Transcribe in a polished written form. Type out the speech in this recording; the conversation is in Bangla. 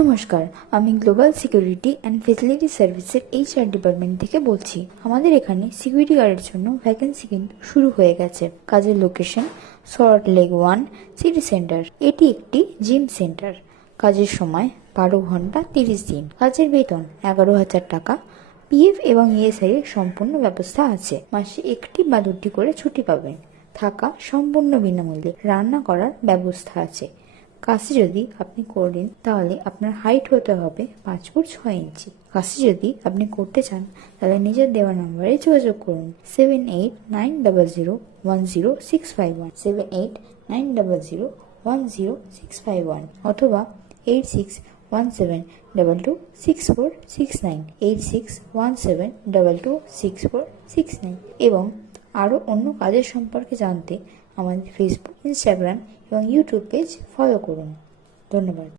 নমস্কার, আমি গ্লোবাল সিকিউরিটি অ্যান্ড ফেসিলিটি সার্ভিসের HR ডিপার্টমেন্ট থেকে বলছি। আমাদের এখানে সিকিউরিটি গার্ডের জন্য ভ্যাকেন্সি কিন্তু শুরু হয়ে গেছে। কাজের location salt lake 1 city centre. এটি একটি জিম সেন্টার। কাজের সময় 12 ঘন্টা 30 দিন। কাজের বেতন 11,000 টাকা। PF এবং ESI এর সম্পূর্ণ ব্যবস্থা আছে। মাসে 1টি বা 2টি করে ছুটি পাবেন। থাকা সম্পূর্ণ বিনামূল্যে। রান্না করার ব্যবস্থা আছে। কাশি যদি আপনি করেন তাহলে আপনার হাইট হতে হবে 5 ফুট 6 ইঞ্চি। কাশি যদি আপনি করতে চান তাহলে নিজের দেওয়া নম্বরে যোগাযোগ করুন 7890010651 7890010651 অথবা 8617226469 8617226469 এবং আরও অন্য কাজের সম্পর্কে জানতে আমাদের ফেসবুক, ইনস্টাগ্রাম এবং ইউটিউব পেজ ফলো করুন। ধন্যবাদ।